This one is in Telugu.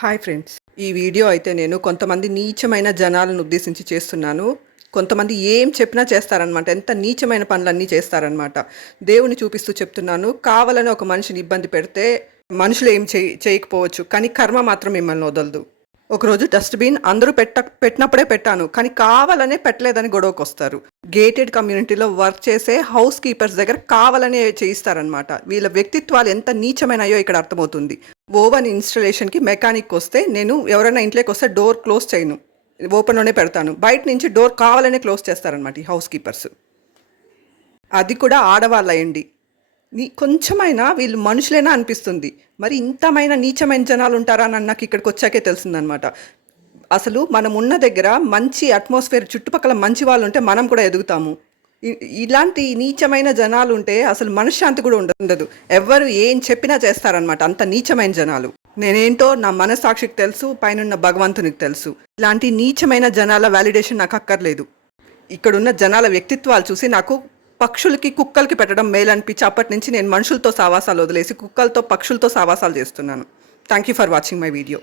Hi friends. ఈ వీడియో అయితే నేను కొంతమంది నీచమైన జనాలను ఉద్దేశించి చేస్తున్నాను. కొంతమంది ఏం చెప్పినా చేస్తారనమాట. ఎంత నీచమైన పనులన్నీ చేస్తారనమాట. దేవుని చూపిస్తూ చెప్తున్నాను. కావాలని ఒక మనిషిని ఇబ్బంది పెడితే మనుషులు ఏం చేయకపోవచ్చు, కానీ కర్మ మాత్రం మిమ్మల్ని వదలదు. ఒకరోజు డస్ట్బిన్ అందరూ పెట్టినప్పుడే పెట్టాను, కానీ కావాలనే పెట్టలేదని గొడవకొస్తారు. గేటెడ్ కమ్యూనిటీలో వర్క్ చేసే హౌస్ కీపర్స్ దగ్గర కావాలనే చేయిస్తారనమాట. వీళ్ళ వ్యక్తిత్వాలు ఎంత నీచమైనాయో ఇక్కడ అర్థమవుతుంది. ఓవెన్ ఇన్స్టలేషన్కి మెకానిక్ వస్తే నేను ఎవరైనా ఇంట్లోకి వస్తే డోర్ క్లోజ్ చేయను, ఓపెన్లోనే పెడతాను. బయట నుంచి డోర్ కావాలనే క్లోజ్ చేస్తారనమాట ఈ హౌస్ కీపర్స్. అది కూడా ఆడవాళ్ళయండి. కొంచెమైనా వీళ్ళు మనుషులేనా అనిపిస్తుంది. మరి ఇంతమైన నీచమైన జనాలు ఉంటారా అని నాకు ఇక్కడికి వచ్చాకే తెలిసిందనమాట. అసలు మనం ఉన్న దగ్గర మంచి అట్మాస్ఫియర్, చుట్టుపక్కల మంచి వాళ్ళు ఉంటే మనం కూడా ఎదుగుతాము. ఇలాంటి నీచమైన జనాలు ఉంటే అసలు మనశ్శాంతి కూడా ఉండదు. ఎవరు ఏం చెప్పినా చేస్తారనమాట. అంత నీచమైన జనాలు. నేనేంటో నా మనస్సాక్షికి తెలుసు, పైనున్న భగవంతునికి తెలుసు. ఇలాంటి నీచమైన జనాల వ్యాలిడేషన్ నాకు అక్కర్లేదు. ఇక్కడున్న జనాల వ్యక్తిత్వాలు చూసి నాకు పక్షులకి కుక్కలకి పెట్టడం మేలు అనిపించి అప్పటి నుంచి నేను మనుషులతో సావాసాలు వదిలేసి కుక్కలతో పక్షులతో సావాసాలు చేస్తున్నాను. Thank you for watching my video.